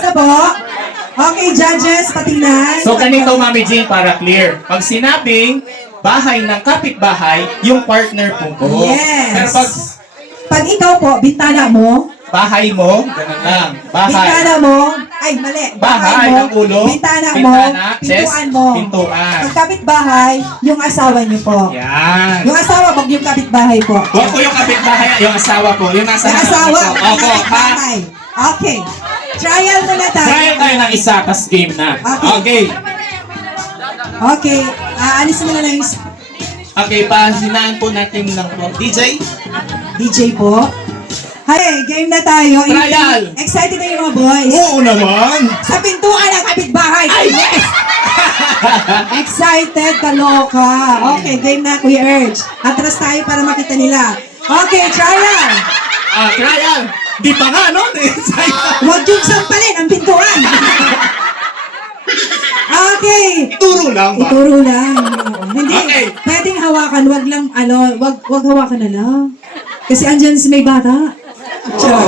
na po. Okay, judges, patingnan. So ganito, Mami Jean, para clear. Pag sinabing bahay ng kapitbahay, yung partner po. Yes. Pero pag Pag ikaw po, bintana mo, bahay mo, ganun lang. Bahay. bintana mo, ay mali, Bahay mo, ng ulo, bintana mo, chest, pintuan mo. pintuan. Pag kapitbahay, yung asawa niyo po. Yan. Yung asawa, wag yung kapitbahay po. Huwag po yung kapitbahay, yung asawa po. Yung nasa Yung harap asawa, nito. yung Opo, ha? kapitbahay. Okay. Trial muna tayo. Trial tayo ng isa, tas game na. Okay. Okay. Alisin mo na lang yung Okay, pahinaan po natin ng DJ. DJ po. Hey, game na tayo. Trial. Excited na yung mga boys. Oo naman. Sa pintuan ng kapitbahay. Ay, yes! Excited, kaloka. Okay, game na, Kuya Urge. Atras tayo para makita nila. Okay, trial. Trial. Di pa nga, no? Huwag yung sampalin ang pintuan. Okay. Ituro lang ba? Ituro lang. Hindi. Okay. Pwedeng hawakan, wag lang, wag hawakan na lang. Kasi andyan si may bata. Sure.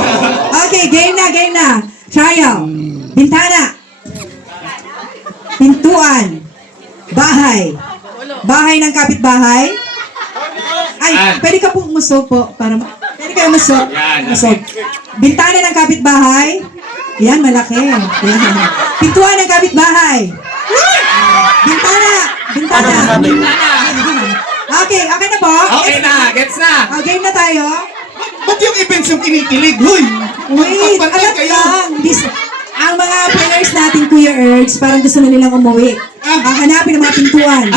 Okay, game na. Trial. Bintana. Pintuan. Bahay. Bahay ng kapitbahay. Ay, pwede ka pong umusog po. Pwede kayo umusog. Yan. Umusog. Bintana ng kapitbahay. Yan, malaki. Yan. Pintuan ng kapitbahay. Bintana. Okay na po. Okay na, gets na. Game na tayo. Ba't yung events yung kinikilig? Hoy! Wait, Magpantay alat kayo. lang. Ang mga players natin, Kuya Ergs, parang gusto na nilang umuwi. Hanapin ang mga pintuan.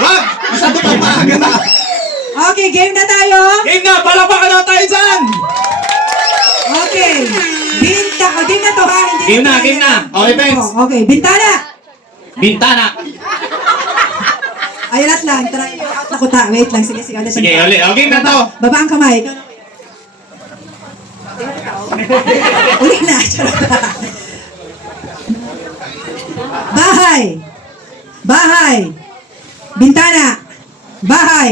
Wag! Masyado pa maaga. Okay, game na tayo. Game na! Palapakan na tayo dyan! Okay. Game na to ha. Hindi Game na. Okay, Benz. Okay, bintana. Bintana. Ay, alat lang. Try ako ta. Wait lang. Sige. Ulit. Sige, ulit. Okay na to. Baba ang kamay. Ulit na. Bahay. Bintana. Bahay.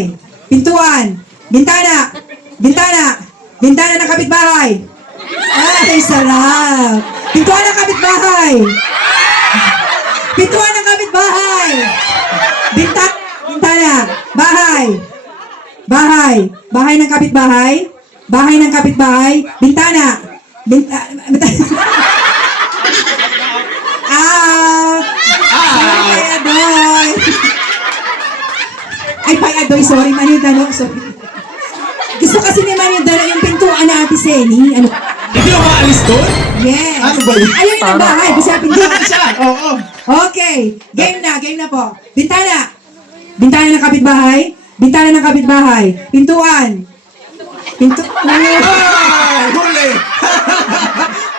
Pintuan. Bintana. Bintana ng kapitbahay. Ay, sarap. Pintuan ng kapitbahay. Pintuan ng kapitbahay. Bintana. Bahay ng kapitbahay. Bahay ng kapitbahay. Bintana. Sorry, Adoy. Ay, Adoy, sorry. Mani Dalo, sorry. Gusto kasi ni Mani Dalo yung pintuan na Ate Seni. Ano? Hindi ako maalis doon? Yes. Ano ba yun? Ayun yung bahay. Basta pintuan. Siya! Oo. Okay. Game na po. Bintana ng kapitbahay. Bintana ng kapitbahay. Pintuan. Ay! Huli!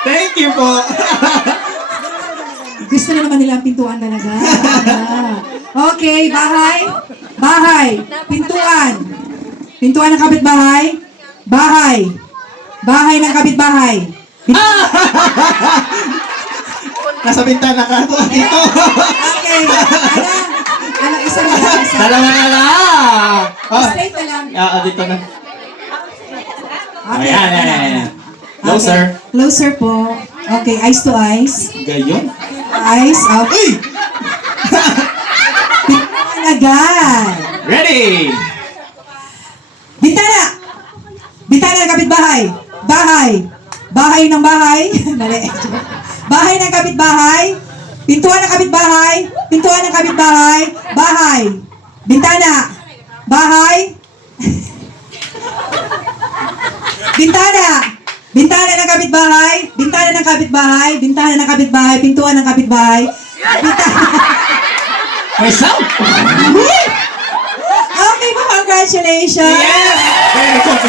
Thank you po. Gusto na naman nila ang pintuan talaga. Okay, bahay. Pintuan. Pintuan ng kapitbahay. Bahay ng kapitbahay. Nasa bintana ka po dito. Okay. Ano, isa na lang. Dalawa na lang. Straight na lang. Dito na. Okay. Ayan. Closer. Okay. Closer po. Okay, eyes to eyes. Gayon. Eyes up. Uy! Pintuan agad. Ready! Bintana ng kapitbahay. Bahay ng bahay. Mali. Bahay ng kapitbahay. Pintuan ng kapitbahay. Bahay. Bintana. Bahay. Bintana ng kapitbahay. Pintuan ng kapitbahay. May sound! Okay po, congratulations. Yes! Very good.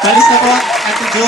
Balis na po, Ate Jo.